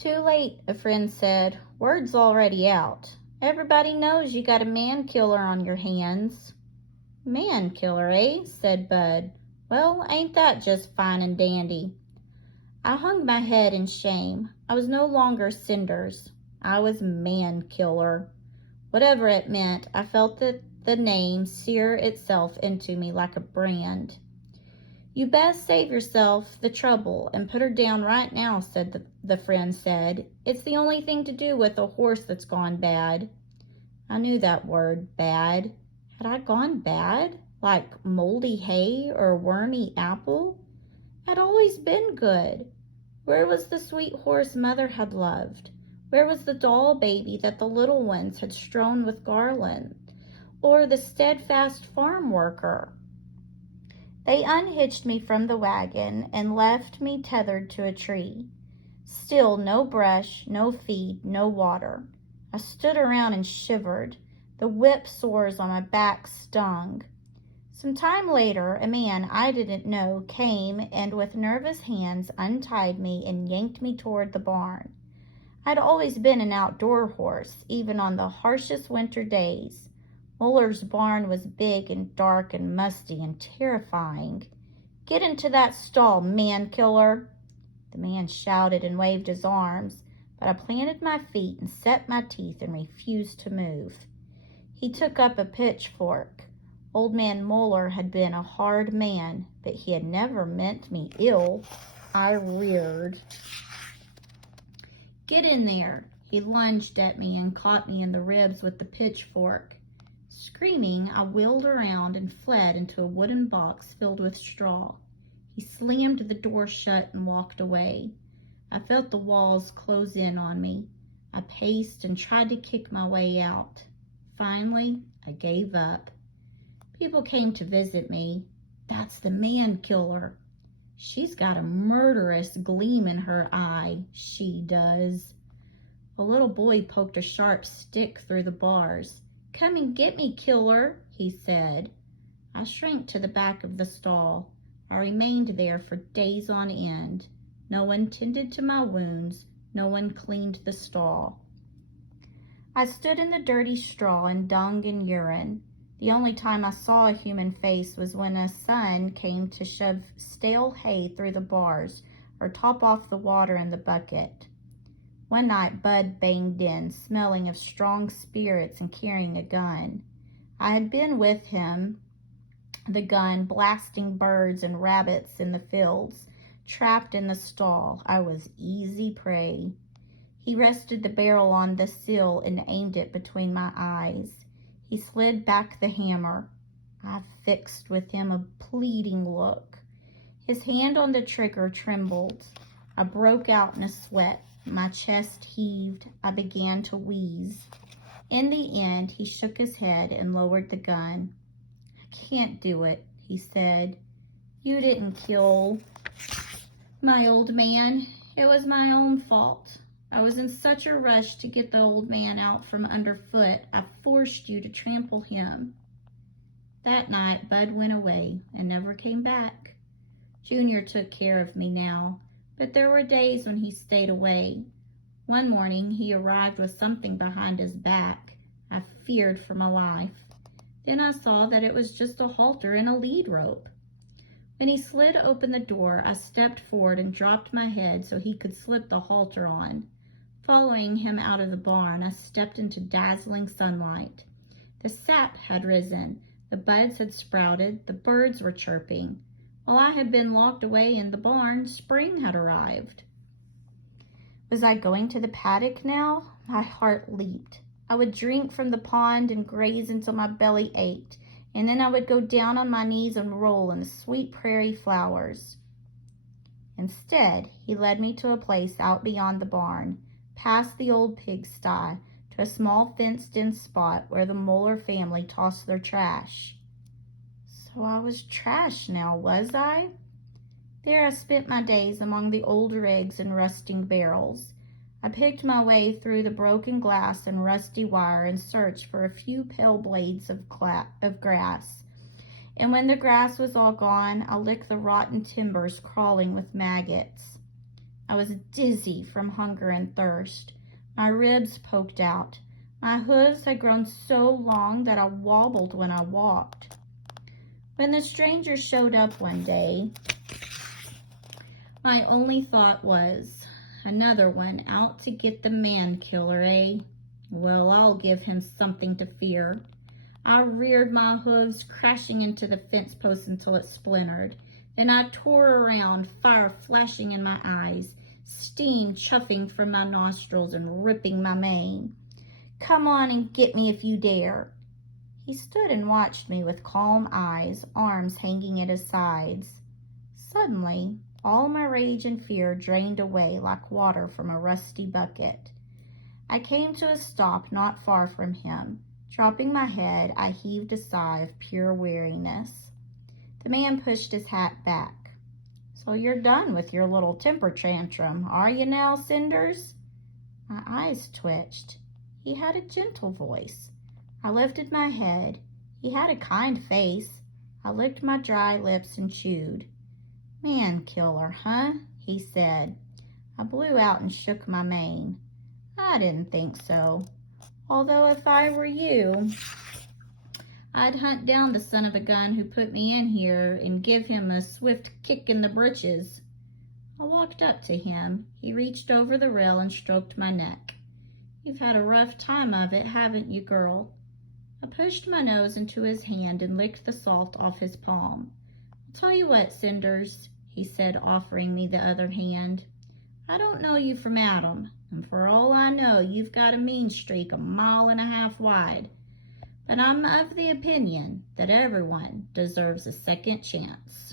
Too late, a friend said. Word's already out. Everybody knows you got a man killer on your hands. Man killer, eh? Said Bud. Well, ain't that just fine and dandy? I hung my head in shame. I was no longer Cinders. I was man killer. Whatever it meant, I felt the name sear itself into me like a brand. You best save yourself the trouble and put her down right now, said the friend said. It's the only thing to do with a horse that's gone bad. I knew that word, bad. Had I gone bad? Like moldy hay or wormy apple? I'd always been good. Where was the sweet horse mother had loved? Where was the doll baby that the little ones had strewn with garland? Or the steadfast farm worker? They unhitched me from the wagon and left me tethered to a tree. Still no brush, no feed, no water. I stood around and shivered. The whip sores on my back stung. Some time later, a man I didn't know came and with nervous hands untied me and yanked me toward the barn. I'd always been an outdoor horse, even on the harshest winter days. Muller's barn was big and dark and musty and terrifying. Get into that stall, man killer! The man shouted and waved his arms, but I planted my feet and set my teeth and refused to move. He took up a pitchfork. Old man Muller had been a hard man, but he had never meant me ill. I reared. Get in there! He lunged at me and caught me in the ribs with the pitchfork. Screaming, I wheeled around and fled into a wooden box filled with straw. He slammed the door shut and walked away. I felt the walls close in on me. I paced and tried to kick my way out. Finally, I gave up. People came to visit me. That's the man killer. She's got a murderous gleam in her eye, she does. A little boy poked a sharp stick through the bars. Come and get me, killer, he said. I shrank to the back of the stall. I remained there for days on end. No one tended to my wounds. No one cleaned the stall. I stood in the dirty straw and dung and urine. The only time I saw a human face was when a son came to shove stale hay through the bars or top off the water in the bucket. One night, Bud banged in, smelling of strong spirits and carrying a gun. I had been with him, the gun blasting birds and rabbits in the fields. Trapped in the stall, I was easy prey. He rested the barrel on the sill and aimed it between my eyes. He slid back the hammer. I fixed with him a pleading look. His hand on the trigger trembled. I broke out in a sweat. My chest heaved. I began to wheeze. In the end, he shook his head and lowered the gun. I can't do it, he said. You didn't kill my old man. It was my own fault. I was in such a rush to get the old man out from underfoot, I forced you to trample him. That night, Bud went away and never came back. Junior took care of me now, but there were days when he stayed away. One morning, he arrived with something behind his back. I feared for my life. Then I saw that it was just a halter and a lead rope. When he slid open the door, I stepped forward and dropped my head so he could slip the halter on. Following him out of the barn, I stepped into dazzling sunlight. The sap had risen, the buds had sprouted, the birds were chirping. While I had been locked away in the barn, spring had arrived. Was I going to the paddock now? My heart leaped. I would drink from the pond and graze until my belly ached, and then I would go down on my knees and roll in the sweet prairie flowers. Instead, he led me to a place out beyond the barn, past the old pigsty, to a small fenced-in spot where the Muller family tossed their trash. So I was trash now, was I? There I spent my days among the old rigs and rusting barrels. I picked my way through the broken glass and rusty wire and searched for a few pale blades of grass. And when the grass was all gone, I licked the rotten timbers crawling with maggots. I was dizzy from hunger and thirst. My ribs poked out. My hooves had grown so long that I wobbled when I walked. When the stranger showed up one day, my only thought was, another one out to get the man killer, eh? Well, I'll give him something to fear. I reared my hooves, crashing into the fence post until it splintered. Then I tore around, fire flashing in my eyes, steam chuffing from my nostrils and ripping my mane. Come on and get me if you dare. He stood and watched me with calm eyes, arms hanging at his sides. Suddenly, all my rage and fear drained away like water from a rusty bucket. I came to a stop not far from him. Dropping my head, I heaved a sigh of pure weariness. The man pushed his hat back. So you're done with your little temper tantrum, are you now, Cinders? My eyes twitched. He had a gentle voice. I lifted my head. He had a kind face. I licked my dry lips and chewed. Man killer, huh? He said. I blew out and shook my mane. I didn't think so. Although if I were you, I'd hunt down the son of a gun who put me in here and give him a swift kick in the britches. I walked up to him. He reached over the rail and stroked my neck. You've had a rough time of it, haven't you, girl? I pushed my nose into his hand and licked the salt off his palm. I'll tell you what, Cinders, he said, offering me the other hand. I don't know you from Adam, and for all I know, you've got a mean streak 1.5 miles wide. But I'm of the opinion that everyone deserves a second chance.